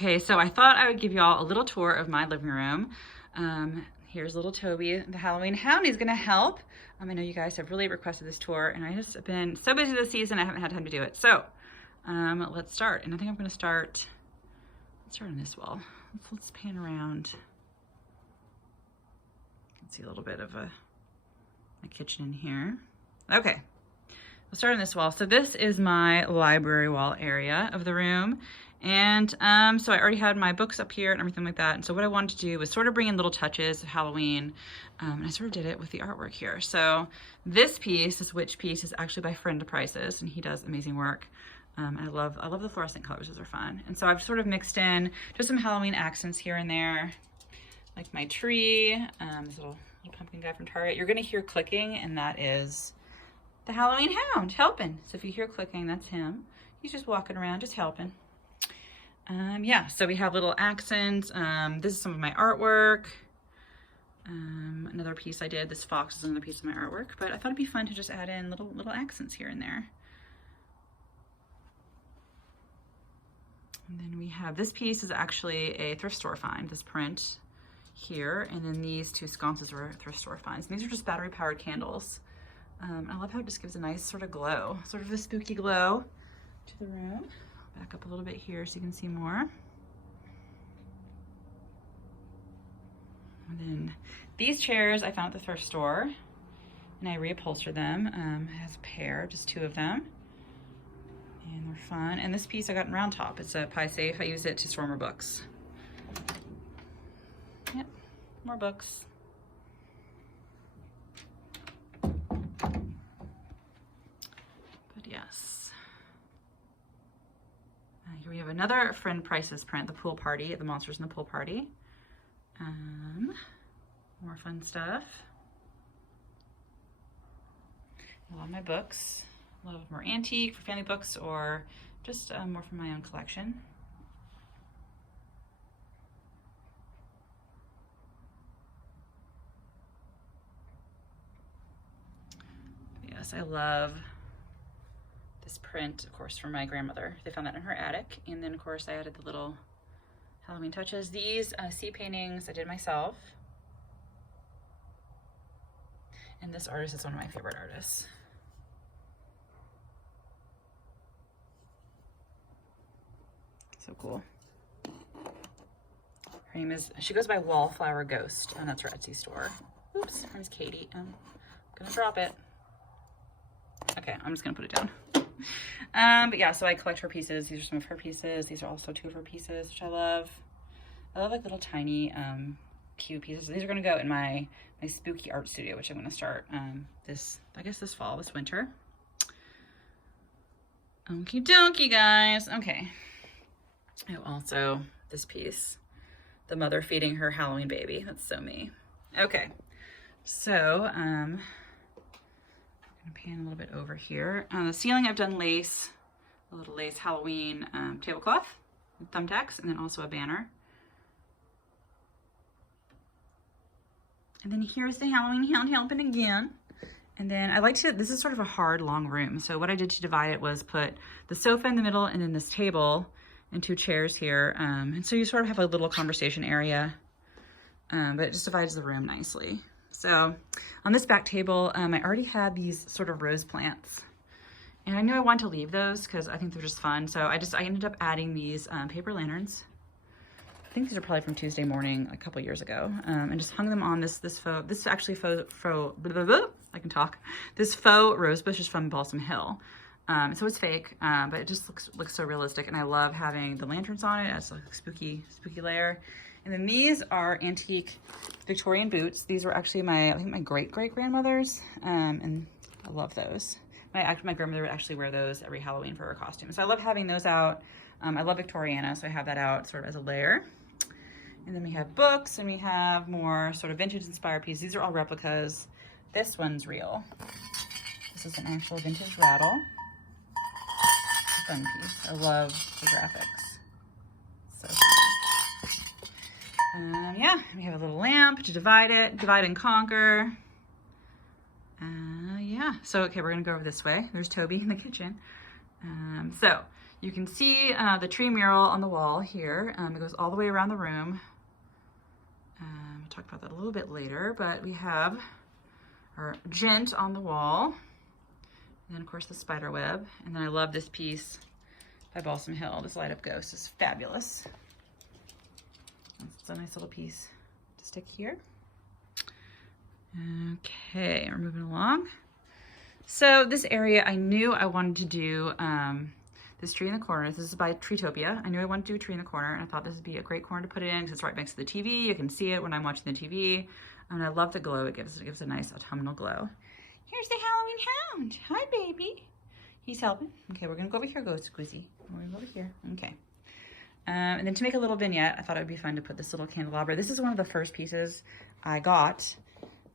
Okay, so I thought I would give y'all a little tour of my living room. Here's little Toby, the Halloween Hound. He's gonna help. I know you guys have really requested this tour, and I just have been so busy this season, I haven't had time to do it. So let's start. And I think I'm gonna start, let's start on this wall. Let's pan around. You can see a little bit of my kitchen in here. Okay, we'll start on this wall. So this is my library wall area of the room. And so I already had my books up here and everything like that. And so what I wanted to do was sort of bring in little touches of Halloween. And I sort of did it with the artwork here. So this piece, this witch piece, is actually by Friend Prices, and he does amazing work. I love the fluorescent colors, those are fun. And so I've sort of mixed in just some Halloween accents here and there, like my tree, this little pumpkin guy from Target. You're gonna hear clicking, and that is the Halloween Hound helping. So if you hear clicking, that's him. He's just walking around, just helping. Yeah, so we have little accents. This is some of my artwork. Another piece I did, this fox is another piece of my artwork, but I thought it'd be fun to just add in little accents here and there. And then we have, this piece is actually a thrift store find, this print here, and then these two sconces were thrift store finds. And these are just battery powered candles. I love how it just gives a nice sort of glow, sort of a spooky glow to the room. Back up a little bit here so you can see more. And then these chairs I found at the thrift store, and I reupholstered them. It has a pair, just two of them, and they're fun. And this piece I got in Round Top. It's a pie safe. I use it to store more books. Yep, more books. But yes. Here we have another Friend Prices print, the pool party, the monsters in the pool party. More fun stuff. A lot of my books. A lot of them are antique for family books or just more from my own collection. Yes, I love this print, of course, from my grandmother. They found that in her attic. And then, of course, I added the little Halloween touches. These sea paintings I did myself. And this artist is one of my favorite artists. So cool. Her name is, she goes by Wallflower Ghost, and that's her Etsy store. Oops, her name's Katie. I'm gonna drop it. Okay, I'm just gonna put it down. But yeah, so I collect her pieces. These are some of her pieces. These are also two of her pieces, which I love. I love like little tiny cute pieces. These are gonna go in my spooky art studio, which I'm gonna start I guess this fall, this winter. Okie dokie, guys. Okay. Oh, also this piece, the mother feeding her Halloween baby. That's so me. Okay, so pan a little bit over here. On the ceiling, I've done lace, a little lace Halloween tablecloth, with thumbtacks, and then also a banner. And then here's the Halloween Hound helping again. And then I like to, this is sort of a hard, long room. So what I did to divide it was put the sofa in the middle and then this table and two chairs here. And so you sort of have a little conversation area, but it just divides the room nicely. So on this back table, I already had these sort of rose plants, and I knew I wanted to leave those because I think they're just fun. So I ended up adding these paper lanterns. I think these are probably from Tuesday Morning a couple years ago, and just hung them on this faux, this is actually faux blah, blah, blah, I can talk. This faux rose bush is from Balsam Hill. So it's fake, but it just looks so realistic, and I love having the lanterns on it as like a spooky layer. And then these are antique Victorian boots. These were actually I think my great-great-grandmother's, and I love those. My grandmother would actually wear those every Halloween for her costume. So I love having those out. I love Victoriana, so I have that out sort of as a layer. And then we have books, and we have more sort of vintage-inspired pieces. These are all replicas. This one's real. This is an actual vintage rattle. It's a fun piece. I love the graphics. So fun. Yeah, we have a little lamp to divide and conquer. Yeah, so okay, we're gonna go over this way. There's Toby in the kitchen. So You can see the tree mural on the wall here. It goes all the way around the room. We'll talk about that a little bit later, but we have our gent on the wall. And then of course the spider web. And then I love this piece by Balsam Hill. This light up ghost is fabulous. It's a nice little piece to stick here. Okay, we're moving along. So this area, I knew I wanted to do this tree in the corner. This is by Treetopia. I knew I wanted to do a tree in the corner, and I thought this would be a great corner to put it in because it's right next to the TV. You can see it when I'm watching the TV. And I love the glow it gives. It gives a nice autumnal glow. Here's the Halloween Hound. Hi, baby. He's helping. Okay, we're gonna go over here, go Squeezy. We're gonna go over here. Okay. And then to make a little vignette, I thought it would be fun to put this little candelabra. This is one of the first pieces I got.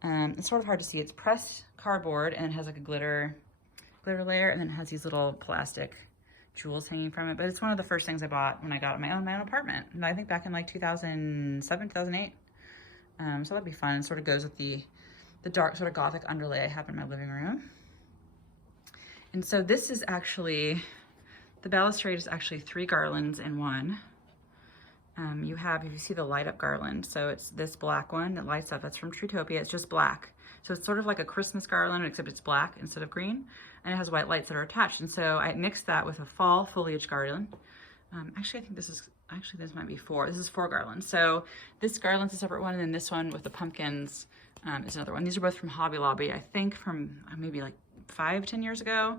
It's sort of hard to see. It's pressed cardboard and it has like a glitter layer, and then it has these little plastic jewels hanging from it. But it's one of the first things I bought when I got my own apartment. And I think back in like 2007, 2008. So that'd be fun. It sort of goes with the dark sort of gothic underlay I have in my living room. And so this is actually, the balustrade is actually 3 garlands in one. You have, if you see the light up garland, so it's this black one that lights up, that's from Treetopia, it's just black. So it's sort of like a Christmas garland, except it's black instead of green, and it has white lights that are attached. And so I mixed that with a fall foliage garland. Actually, I think this might be 4. This is 4 garlands. So this garland's a separate one, and then this one with the pumpkins is another one. These are both from Hobby Lobby, I think from maybe like 5-10 years ago.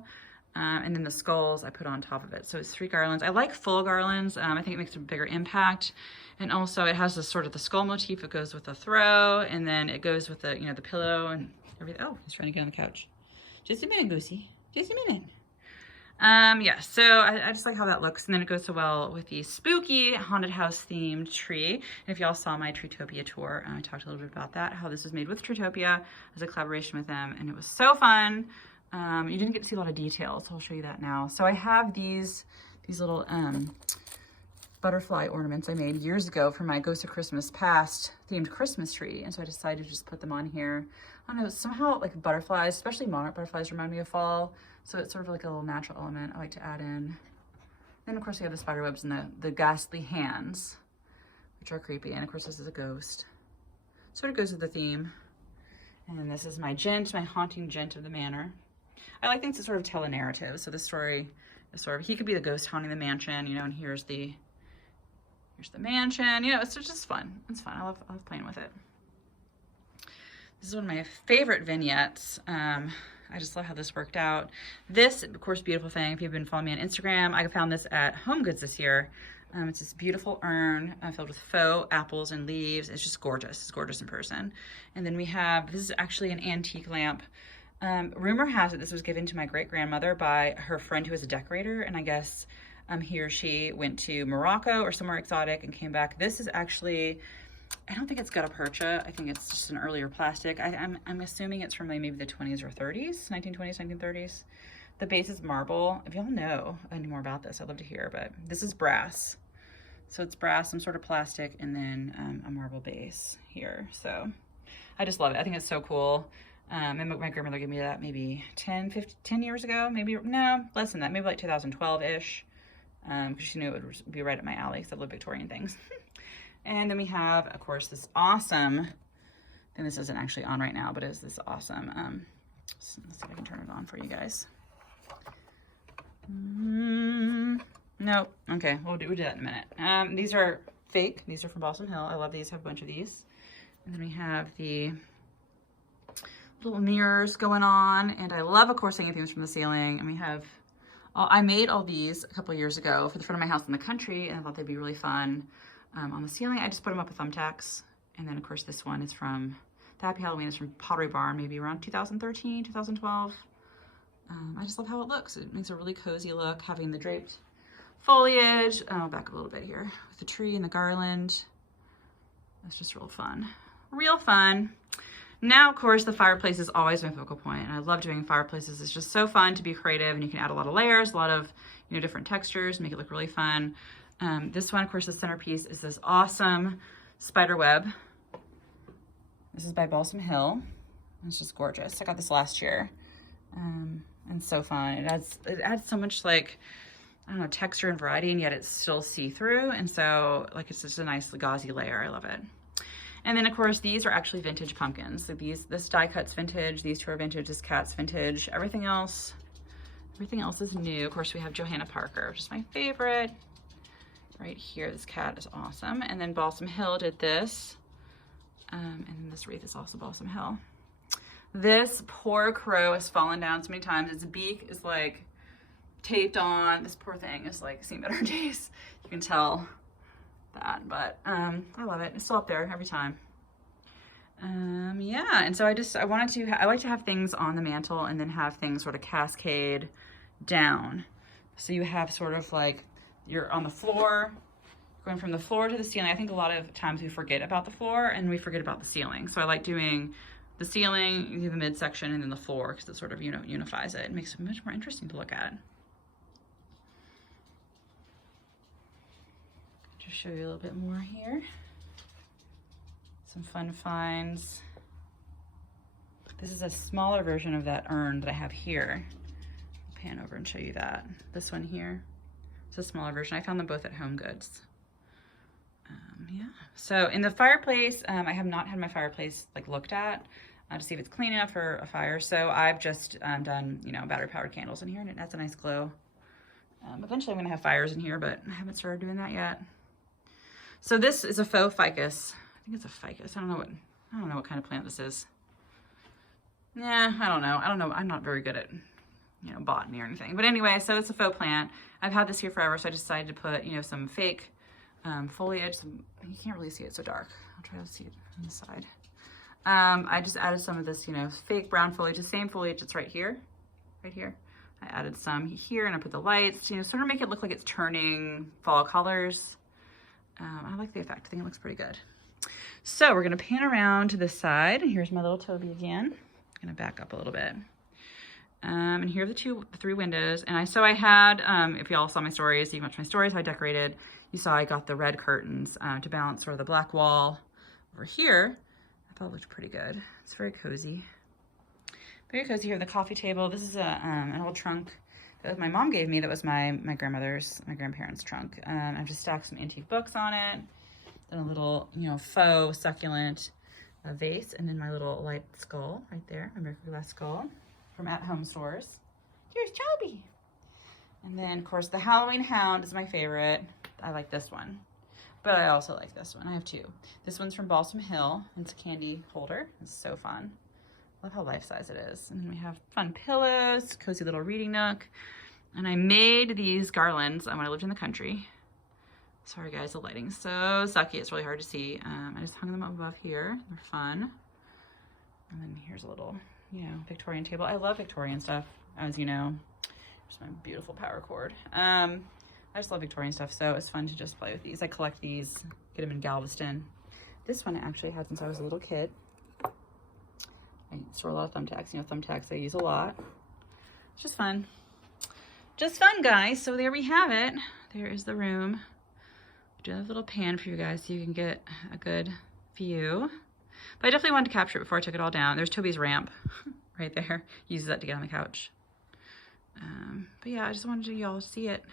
And then the skulls I put on top of it. So it's 3 garlands. I like full garlands. I think it makes a bigger impact. And also it has this sort of the skull motif. It goes with the throw, and then it goes with the, the pillow and everything. Oh, he's trying to get on the couch. Just a minute, Goosey. Just a minute. Yeah, so I just like how that looks. And then it goes so well with the spooky haunted house themed tree. And if y'all saw my Treetopia tour, I talked a little bit about that, how this was made with Treetopia as a collaboration with them. And it was so fun. You didn't get to see a lot of details, so I'll show you that now. So I have these little butterfly ornaments I made years ago for my Ghost of Christmas Past themed Christmas tree. And so I decided to just put them on here. I don't know, somehow like butterflies, especially monarch butterflies, remind me of fall. So it's sort of like a little natural element I like to add in. Then of course we have the spider webs and the ghastly hands, which are creepy. And of course this is a ghost. Sort of goes with the theme. And then this is my gent, my haunting gent of the manor. I like things to sort of tell a narrative. So the story is sort of, he could be the ghost haunting the mansion, and here's the mansion. It's just fun. It's fun. I love playing with it. This is one of my favorite vignettes. I just love how this worked out. This, of course, beautiful thing. If you've been following me on Instagram, I found this at Home Goods this year. It's this beautiful urn filled with faux apples and leaves. It's just gorgeous. It's gorgeous in person. And then we have, this is actually an antique lamp. Rumor has it this was given to my great-grandmother by her friend who was a decorator, and I guess he or she went to Morocco or somewhere exotic and came back. This is actually, I don't think it's gutta percha. I think it's just an earlier plastic. I'm assuming it's from maybe the 20s or 30s, 1920s, 1930s. The base is marble. If y'all know any more about this, I'd love to hear, but this is brass. So it's brass, some sort of plastic, and then a marble base here. So I just love it. I think it's so cool. And my grandmother gave me that maybe 10 years ago, maybe, no, less than that, maybe like 2012-ish, because she knew it would be right up my alley, because I love Victorian things. And then we have, of course, this awesome, and this isn't actually on right now, but it's this awesome, let's see if I can turn it on for you guys. Nope, okay, we'll do that in a minute. These are fake, these are from Balsam Hill. I love these, I have a bunch of these. And then we have the little mirrors going on, and I love, of course, hanging things from the ceiling. And we have, I made all these a couple years ago for the front of my house in the country, and I thought they'd be really fun on the ceiling. I just put them up with thumbtacks. And then of course this one is from, the Happy Halloween is from Pottery Barn, maybe around 2013, 2012. I just love how it looks. It makes a really cozy look, having the draped foliage. I'll back up a little bit here with the tree and the garland. That's just real fun. Real fun. Now, of course, the fireplace is always my focal point, and I love doing fireplaces. It's just so fun to be creative, and you can add a lot of layers, a lot of different textures, make it look really fun. This one, of course, the centerpiece is this awesome spider web. This is by Balsam Hill. It's just gorgeous. I got this last year, and so fun. It adds so much like I don't know, texture and variety, and yet it's still see-through. And so like, it's just a nice gauzy layer. I love it. And then of course, these are actually vintage pumpkins. So this die cut's vintage, these two are vintage, this cat's vintage. Everything else is new. Of course, we have Johanna Parker, which is my favorite. Right here, this cat is awesome. And then Balsam Hill did this. And then this wreath is also Balsam Hill. This poor crow has fallen down so many times. Its beak is like taped on. This poor thing is like seen better days. You can tell that, but I love it. It's still up there every time. Yeah, and so I like to have things on the mantle and then have things sort of cascade down. So you have sort of like, you're on the floor, going from the floor to the ceiling. I think a lot of times we forget about the floor and we forget about the ceiling. So I like doing the ceiling, you do the midsection, and then the floor, because it sort of, unifies it. It makes it much more interesting to look at. Just show you a little bit more here. Some fun finds. This is a smaller version of that urn that I have here. I'll pan over and show you that. This one here. It's a smaller version. I found them both at Home Goods. Yeah. So in the fireplace, I have not had my fireplace like looked at to see if it's clean enough for a fire. So I've just done, battery powered candles in here, and it adds a nice glow. Eventually I'm gonna have fires in here, but I haven't started doing that yet. So this is a faux ficus. I think it's a ficus. I don't know what kind of plant this is. Yeah, I don't know. I'm not very good at, botany or anything. But anyway, so it's a faux plant. I've had this here forever, so I decided to put, some fake foliage. You can't really see it, so dark. I'll try to see it on the side. I just added some of this, fake brown foliage, the same foliage that's right here. I added some here, and I put the lights, sort of make it look like it's turning fall colors. I like the effect. I think it looks pretty good. So we're gonna pan around to this side, and here's my little Toby again. I'm gonna back up a little bit. And here are the three windows. And I had, if y'all saw my stories, you watched my stories, how I decorated. You saw I got the red curtains to balance sort of the black wall over here. I thought it looked pretty good. It's very cozy. Very cozy here, the coffee table. This is an old trunk that my mom gave me. That was my grandparents' trunk. I've just stacked some antique books on it. Then a little, faux succulent vase, and then my little light skull right there, my Mercury glass skull from At Home stores. Here's Toby. And then, of course, the Halloween Hound is my favorite. I like this one, but I also like this one. I have two. This one's from Balsam Hill. It's a candy holder. It's so fun. Love how life-size it is. And then we have fun pillows, cozy little reading nook. And I made these garlands when I lived in the country. Sorry guys, the lighting's so sucky. It's really hard to see. I just hung them above here. They're fun. And then here's a little, Victorian table. I love Victorian stuff, as you know. There's my beautiful power cord. I just love Victorian stuff, so it's fun to just play with these. I collect these, get them in Galveston. This one I actually had since I was a little kid. I store a lot of thumbtacks. Thumbtacks I use a lot. It's just fun. Just fun, guys. So there we have it. There is the room. Do a little pan for you guys so you can get a good view. But I definitely wanted to capture it before I took it all down. There's Toby's ramp right there. He uses that to get on the couch. But yeah, I just wanted y'all to see it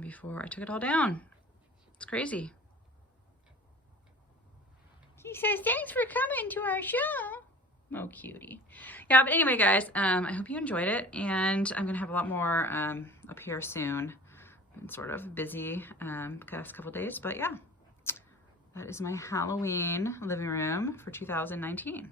before I took it all down. It's crazy. He says, thanks for coming to our show. Oh, cutie. Yeah, but anyway, guys, I hope you enjoyed it. And I'm going to have a lot more up here soon. Been sort of busy past couple days. But yeah, that is my Halloween living room for 2019.